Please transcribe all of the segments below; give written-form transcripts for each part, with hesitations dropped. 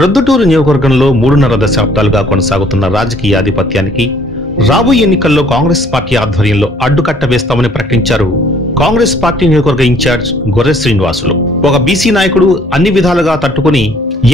ప్రొద్దుటూరు నియోజకవర్గంలో 3.5 దశాబ్దాలుగా కొనసాగుతున్న రాజకీయ ఆధిపత్యానికి రాబోయే ఎన్నికల్లో కాంగ్రెస్ పార్టీ ఆధ్వర్యంలో అడ్డుకట్ట వేస్తామని ప్రకటించారు కాంగ్రెస్ పార్టీ నియోజకవర్గ ఇన్ఛార్జ్ గొర్రె శ్రీనివాసులు. ఒక బీసీ నాయకుడు అన్ని విధాలుగా తట్టుకుని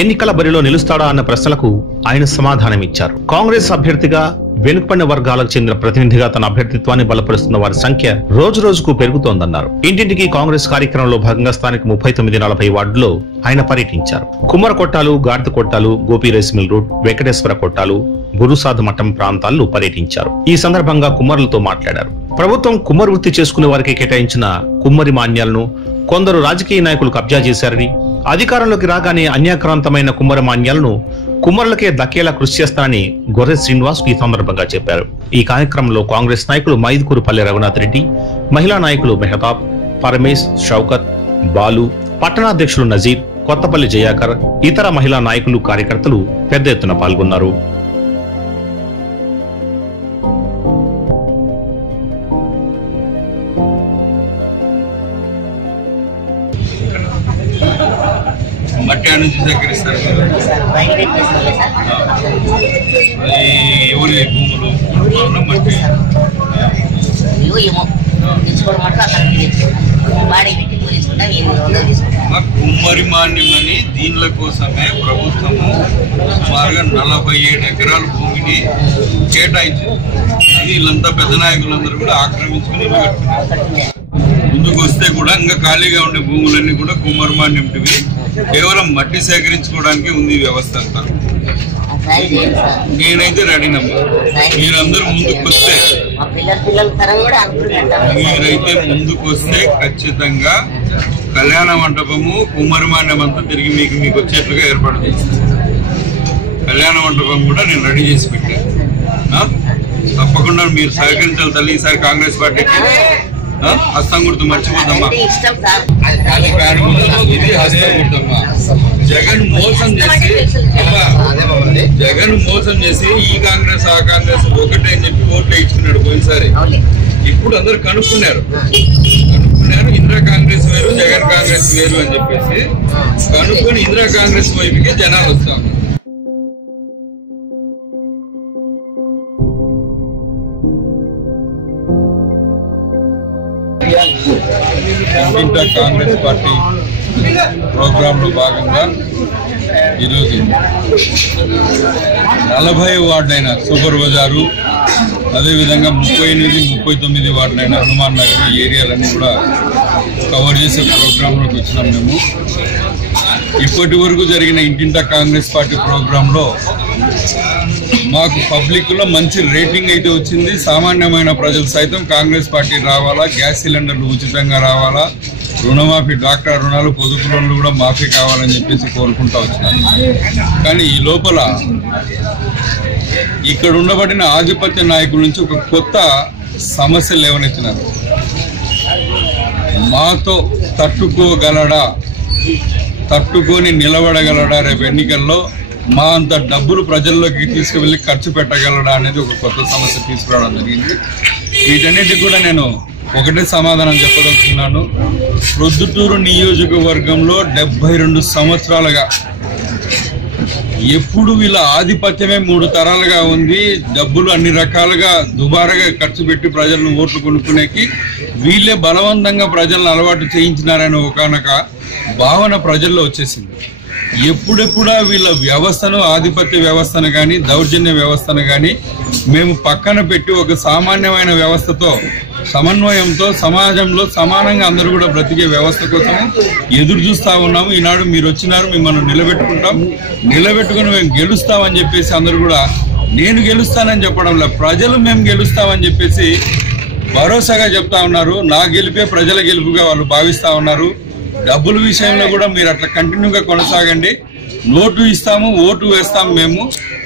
ఎన్నికల బరిలో నిలుస్తాడా అన్న ప్రశ్నలకు ఆయన సమాధానమిచ్చారు. కాంగ్రెస్ అభ్యర్థిగా వెనుకబడిన వర్గాలకు చెందిన ప్రతినిధిగా తన అభ్యర్థిత్వాన్ని బలపరుస్తున్న వారి సంఖ్య రోజు రోజుకు పెరుగుతోందన్నారు. ఇంటింటికి కాంగ్రెస్ కార్యక్రమంలో భాగంగా స్థానిక 39-40 వార్డులో ఆయన పర్యటించారు. కుమ్మర కొట్టాలు, గాడిద కొట్టాలు, Gopi rice mill road, Venkateswara కొట్టాలు, గురుసాధు మఠం ప్రాంతాల్లో పర్యటించారు. ఈ సందర్భంగా కుమ్మరులతో మాట్లాడారు. ప్రభుత్వం కుమ్మరి వృత్తి చేసుకునే వారికి కేటాయించిన కుమ్మరి మాన్యాలను కొందరు రాజకీయ నాయకులు కబ్జా చేశారని, అధికారంలోకి రాగానే అన్యాక్రాంతమైన కుమ్మరి మాన్యాలను కుమ్మరులకే దక్కేలా కృషి చేస్తానని గొర్రె శ్రీనివాస్ ఈ సందర్భంగా చెప్పారు. ఈ కార్యక్రమంలో కాంగ్రెస్ నాయకులు మైదుకూరుపల్లి రఘునాథ్ రెడ్డి, మహిళా నాయకులు మెహతాబ్, పరమేశ్, షౌకత్, బాలు, పట్టణాధ్యక్షులు నజీర్, కొత్తపల్లి జయాకర్, ఇతర మహిళా నాయకులు, కార్యకర్తలు పెద్ద ఎత్తున పాల్గొన్నారు. మట్టి నుంచి సేకరిస్తారు. ఎవరి భూములు మట్టి కుమ్మరి మాన్యమని దీనిల కోసమే ప్రభుత్వము సుమారుగా 47 ఎకరాల భూమిని కేటాయించింది. అది వీళ్ళంతా పెద్ద నాయకులందరూ కూడా ఆక్రమించుకుని కట్టుకున్నారు. ముందుకు వస్తే కూడా ఇంకా ఖాళీగా ఉండే భూములన్నీ కూడా కుమ్మరి మాన్యంటివి. కేవలం మట్టి సేకరించుకోవడానికి ఉంది వ్యవస్థ అంతా. నేనైతే రెడీనమ్మా. మీరందరూ ముందుకు వస్తే ఖచ్చితంగా కళ్యాణ మండపము, కుమ్మరి మాన్యం అంతా తిరిగి మీకు వచ్చేట్లుగా ఏర్పాటు చేస్తాను. కళ్యాణ మండపం కూడా నేను రెడీ చేసి పెట్టాను. తప్పకుండా మీరు సహకరించాలి తల్లి. ఈసారి కాంగ్రెస్ పార్టీకి హస్తం గుర్తు మర్చిపోద్దమ్మా. ఇది హస్తం గుర్తమ్మా. జగన్ మోసం చేసి ఈ కాంగ్రెస్ ఆ కాంగ్రెస్ ఒకటే అని చెప్పి ఓట్లు ఇచ్చుకున్నాడు పోయినసారి. ఇప్పుడు అందరు కనుక్కున్నారు ఇందిరా కాంగ్రెస్ వేరు, జగన్ కాంగ్రెస్ వేరు అని చెప్పేసి కనుక్కొని ఇందిరా కాంగ్రెస్ వైపుకి జనాలు వస్తాం. కాంగ్రెస్ పార్టీ ప్రోగ్రామ్ లో భాగంగా ఈరోజు 40 వార్డులైన సూపర్ బజారు, అదేవిధంగా 38, 39 వార్డులైన హనుమాన్ నగర్ ఏరియాలన్నీ కూడా కవర్ చేసే ప్రోగ్రాంలోకి వచ్చినాం. మేము ఇప్పటి వరకు జరిగిన ఇంటింటా కాంగ్రెస్ పార్టీ ప్రోగ్రాంలో మాకు పబ్లిక్ లో మంచి రేటింగ్ అయితే వచ్చింది. సామాన్యమైన ప్రజలు సైతం కాంగ్రెస్ పార్టీ రావాలా, గ్యాస్ సిలిండర్లు ఉచితంగా రావాలా, రుణమాఫీ, డాక్టర్ రుణాలు, పొదుపు లోన్లు కూడా మాఫీ కావాలని చెప్పేసి కోరుకుంటూ వచ్చినారు. కానీ ఈ లోపల ఇక్కడ ఉండబడిన ఆధిపత్య నాయకుల నుంచి ఒక కొత్త సమస్య లేవనెత్తినారు. మాతో తట్టుకోగలడా, తట్టుకొని నిలబడగలడా, రేపు ఎన్నికల్లో మా అంత డబ్బులు ప్రజల్లోకి తీసుకువెళ్ళి ఖర్చు పెట్టగలడా అనేది ఒక కొత్త సమస్య తీసుకురావడం జరిగింది. వీటన్నిటికి కూడా నేను ఒకటే సమాధానం చెప్పదలుచుకున్నాను. ప్రొద్దుటూరు నియోజకవర్గంలో 72 సంవత్సరాలుగా ఎప్పుడు వీళ్ళ ఆధిపత్యమే 3 తరాలుగా ఉంది. డబ్బులు అన్ని రకాలుగా దుబారాగా ఖర్చు పెట్టి ప్రజలను ఓట్లు కొనుక్కునేకి వీళ్ళే బలవంతంగా ప్రజలను అలవాటు చేయించినారనే ఒకనొక భావన ప్రజల్లో వచ్చేసింది. ఎప్పుడెప్పుడా వీళ్ళ వ్యవస్థను, ఆధిపత్య వ్యవస్థను కానీ, దౌర్జన్య వ్యవస్థను కానీ మేము పక్కన పెట్టి ఒక సామాన్యమైన వ్యవస్థతో, సమన్వయంతో సమాజంలో సమానంగా అందరూ కూడా బ్రతికే వ్యవస్థ కోసం ఎదురు చూస్తూ ఉన్నాము. ఈనాడు మీరు వచ్చినారు, మిమ్మల్ని నిలబెట్టుకుని మేము గెలుస్తామని చెప్పేసి అందరూ కూడా నేను గెలుస్తానని చెప్పడంలో ప్రజలు మేము గెలుస్తామని చెప్పేసి భరోసాగా చెప్తా ఉన్నారు. నా గెలిపే ప్రజల గెలుపుగా వాళ్ళు భావిస్తూ ఉన్నారు. డబ్బుల విషయంలో కూడా మీరు అట్లా కంటిన్యూగా కొనసాగండి. నోటు ఇస్తాము, ఓటు వేస్తాము, మేము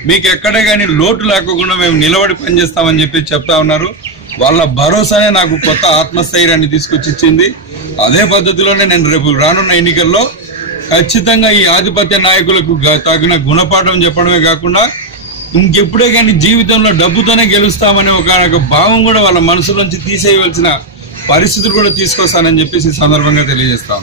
మీకు ఎక్కడే కానీ లోటు లేకుండా మేము నిలబడి పనిచేస్తామని చెప్పి చెప్తా ఉన్నారు. వాళ్ళ భరోసానే నాకు కొత్త ఆత్మస్థైర్యాన్ని తీసుకొచ్చి ఇచ్చింది. అదే పద్ధతిలోనే నేను రేపు రానున్న ఎన్నికల్లో ఖచ్చితంగా ఈ ఆధిపత్య నాయకులకు తగిన గుణపాఠం చెప్పడమే కాకుండా ఇంకెప్పుడే కానీ జీవితంలో డబ్బుతోనే గెలుస్తామనే ఒక భావం కూడా వాళ్ళ మనసులోంచి తీసేయవలసిన పరిస్థితులు కూడా తీసుకొస్తానని చెప్పేసి ఈ సందర్భంగా తెలియజేస్తాం.